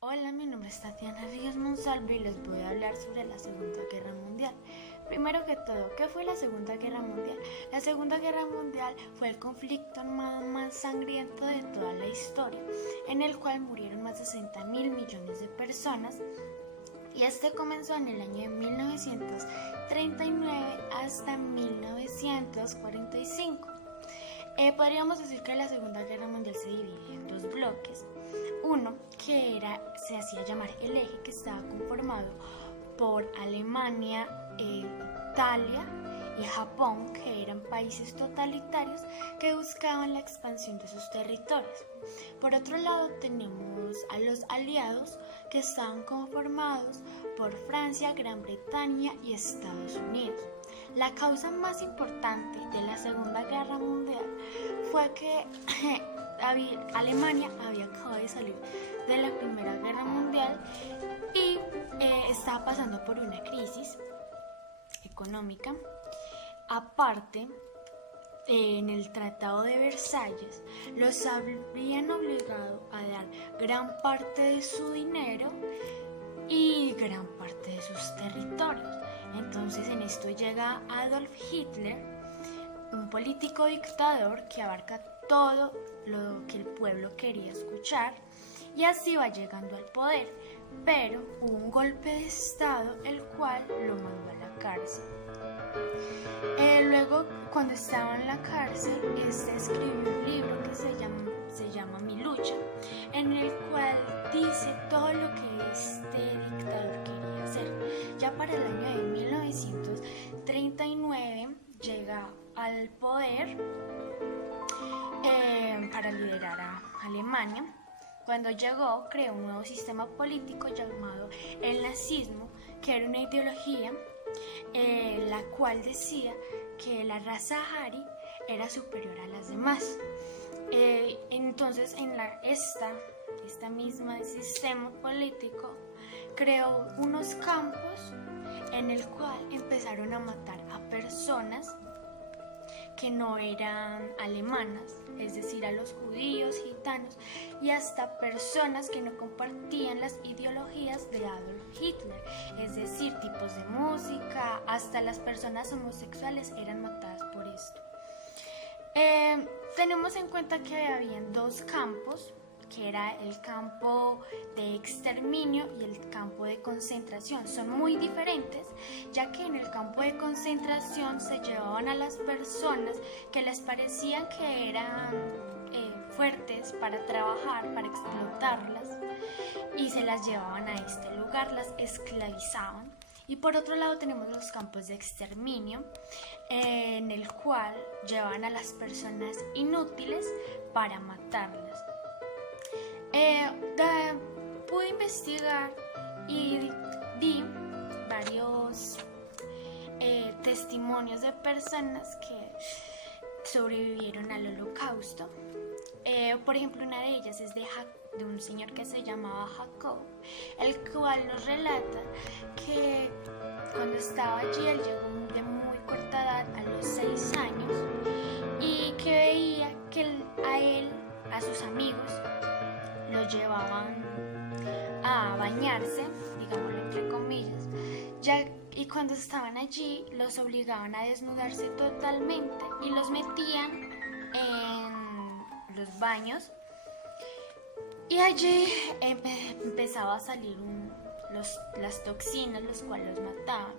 Hola, mi nombre es Tatiana Ríos Monsalve y les voy a hablar sobre la Segunda Guerra Mundial. Primero que todo, ¿qué fue la Segunda Guerra Mundial? La Segunda Guerra Mundial fue el conflicto armado más sangriento de toda la historia, en el cual murieron más de 60.000 millones de personas y este comenzó en el año de 1939 hasta 1945. Podríamos decir que la Segunda Guerra Mundial se divide en dos bloques. Uno que se hacía llamar el eje, que estaba conformado por Alemania, Italia y Japón, que eran países totalitarios que buscaban la expansión de sus territorios. Por otro lado tenemos a los aliados, que estaban conformados por Francia, Gran Bretaña y Estados Unidos. La causa más importante de la Segunda Guerra Mundial fue que Alemania había acabado de salir de la Primera Guerra Mundial y estaba pasando por una crisis económica. Aparte, en el Tratado de Versalles los habían obligado a dar gran parte de su dinero y gran parte de sus territorios. Entonces en esto llega Adolf Hitler, un político dictador que abarca todo lo que el pueblo quería escuchar, y así va llegando al poder, pero hubo un golpe de estado el cual lo mandó a la cárcel. Luego, cuando estaba en la cárcel, escribió un libro que se llama Mi lucha, en el cual dice todo lo que este dictador quería hacer. Ya para el año de 1939 llega al poder para liderar a Alemania. Cuando llegó, creó un nuevo sistema político llamado el nazismo, que era una ideología la cual decía que la raza Ari era superior a las demás. Entonces, en esta misma sistema político, creó unos campos en el cual empezaron a matar a personas que no eran alemanas, es decir, a los judíos, gitanos y hasta personas que no compartían las ideologías de Adolf Hitler, es decir, tipos de música, hasta las personas homosexuales eran matadas por esto. Tenemos en cuenta que habían dos campos, que era el campo de exterminio y el campo de concentración. Son muy diferentes, ya que en el campo de concentración se llevaban a las personas que les parecían que eran fuertes para trabajar, para explotarlas, y se las llevaban a este lugar, las esclavizaban. Y por otro lado tenemos los campos de exterminio, en el cual llevaban a las personas inútiles para matarlas. Pude investigar y vi varios testimonios de personas que sobrevivieron al holocausto. Por ejemplo, una de ellas es de un señor que se llamaba Jacob, el cual nos relata que cuando estaba allí él llegó de muy corta edad, a los 6 años, y que veía que a sus amigos lo llevaban a bañarse, digámoslo entre comillas, y cuando estaban allí los obligaban a desnudarse totalmente y los metían en los baños, y allí empezaba a salir las toxinas, los cuales los mataban.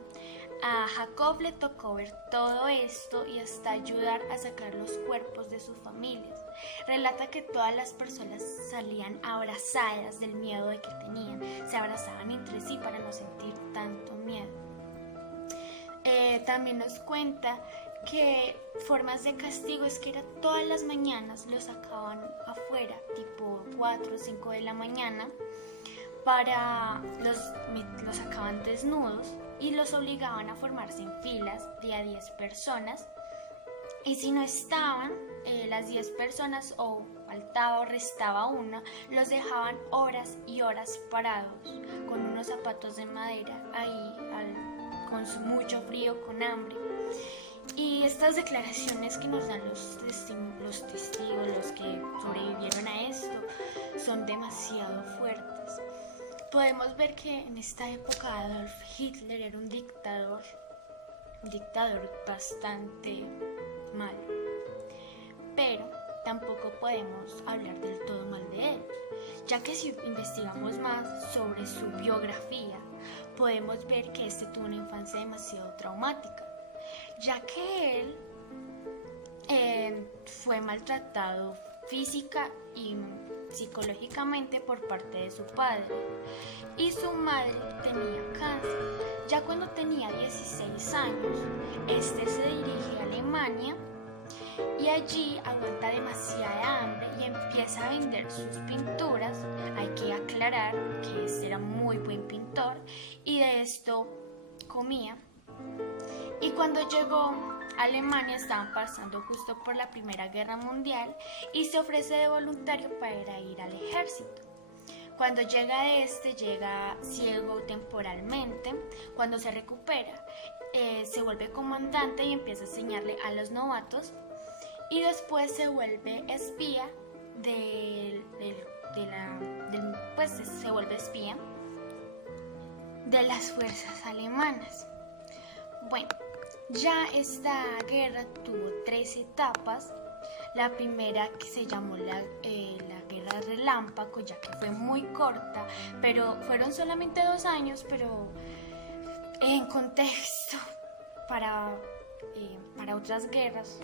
A Jacob le tocó ver todo esto y hasta ayudar a sacar los cuerpos de sus familias. Relata que todas las personas salían abrazadas del miedo de que tenían, se abrazaban entre sí para no sentir tanto miedo. También nos cuenta que formas de castigo es que era todas las mañanas los sacaban afuera, tipo 4 o 5 de la mañana, los sacaban desnudos y los obligaban a formarse en filas de a 10 personas, y si no estaban las 10 personas o faltaba o restaba una, los dejaban horas y horas parados con unos zapatos de madera ahí con mucho frío, con hambre. Y estas declaraciones que nos dan los testigos, los que sobrevivieron a esto, son demasiado fuertes. Podemos ver que en esta época Adolf Hitler era un dictador bastante malo, pero tampoco podemos hablar del todo mal de él, ya que si investigamos más sobre su biografía, podemos ver que este tuvo una infancia demasiado traumática, ya que él fue maltratado física y psicológicamente por parte de su padre, y su madre tenía cáncer. Ya cuando tenía 16 años, este se dirige a Alemania y allí aguanta demasiada hambre y empieza a vender sus pinturas. Hay que aclarar que este era muy buen pintor y de esto comía. Y cuando llegó a Alemania estaban pasando justo por la Primera Guerra Mundial y se ofrece de voluntario para ir al ejército. Cuando llega llega ciego temporalmente. Cuando se recupera, se vuelve comandante y empieza a enseñarle a los novatos, y después se vuelve espía se vuelve espía de las fuerzas alemanas. Bueno, ya esta guerra tuvo 3 etapas. La primera, que se llamó la Guerra Relámpago, ya que fue muy corta, pero fueron solamente 2 años, pero en contexto para otras guerras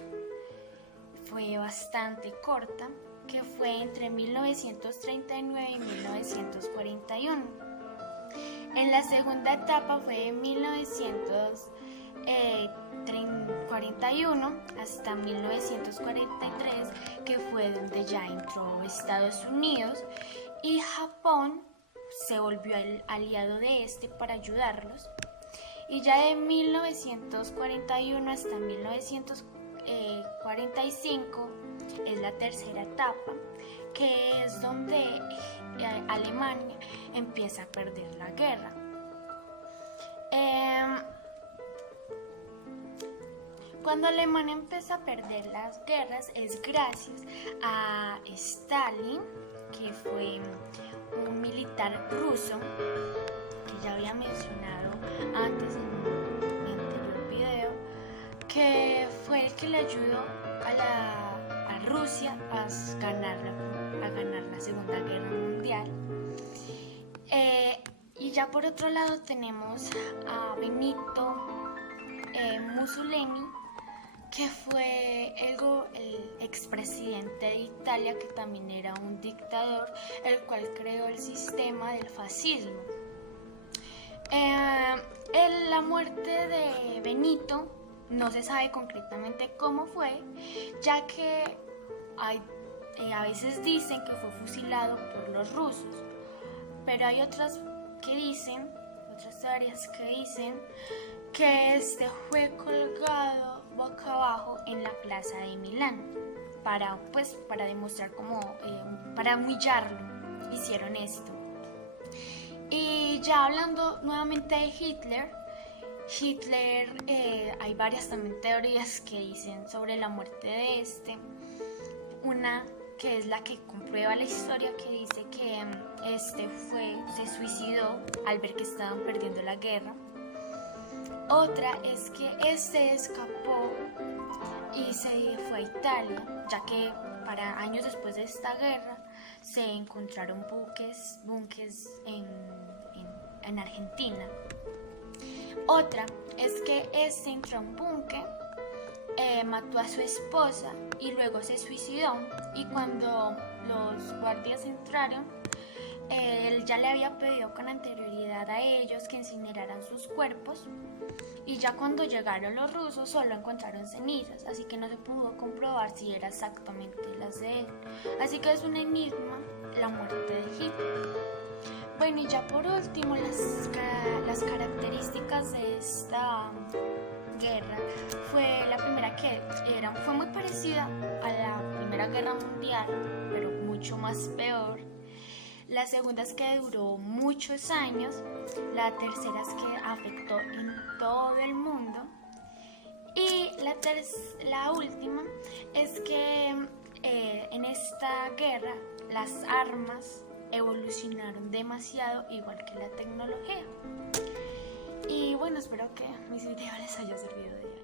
fue bastante corta, que fue entre 1939 y 1941. En la segunda etapa fue de 1941 hasta 1943, que fue donde ya entró Estados Unidos, y Japón se volvió el aliado de este para ayudarlos. Y ya de 1941 hasta 1945 es la tercera etapa, que es donde Alemania empieza a perder la guerra. Cuando Alemania empieza a perder las guerras es gracias a Stalin, que fue un militar ruso, que ya había mencionado antes en mi anterior video, que fue el que le ayudó a Rusia a ganar la Segunda Guerra Mundial. Y ya por otro lado tenemos a Benito Mussolini, que fue el expresidente de Italia, que también era un dictador, el cual creó el sistema del fascismo. La muerte de Benito no se sabe concretamente cómo fue, ya que a veces dicen que fue fusilado por los rusos, pero hay otras teorías que dicen que este fue colgado boca abajo en la plaza de Milán para demostrar para humillarlo, hicieron esto. Y ya hablando nuevamente de Hitler, hay varias también teorías que dicen sobre la muerte de este. Una que es la que comprueba la historia, que dice que se suicidó al ver que estaban perdiendo la guerra. Otra es que escapó y se fue a Italia, ya que para años después de esta guerra se encontraron buques en Argentina. Otra es que entró a un búnker, mató a su esposa y luego se suicidó, y cuando los guardias entraron, él ya le había pedido con anterioridad a ellos que incineraran sus cuerpos, y ya cuando llegaron los rusos solo encontraron cenizas, así que no se pudo comprobar si era exactamente las de él. Así que es un enigma la muerte de Hitler. Bueno, y ya por último, las características de esta guerra. Fue la primera que fue muy parecida a la Primera Guerra Mundial, pero mucho más peor. La segunda es que duró muchos años. La tercera es que afectó en todo el mundo. Y la última es que en esta guerra las armas evolucionaron demasiado, igual que la tecnología. Y bueno, espero que mis videos les haya servido de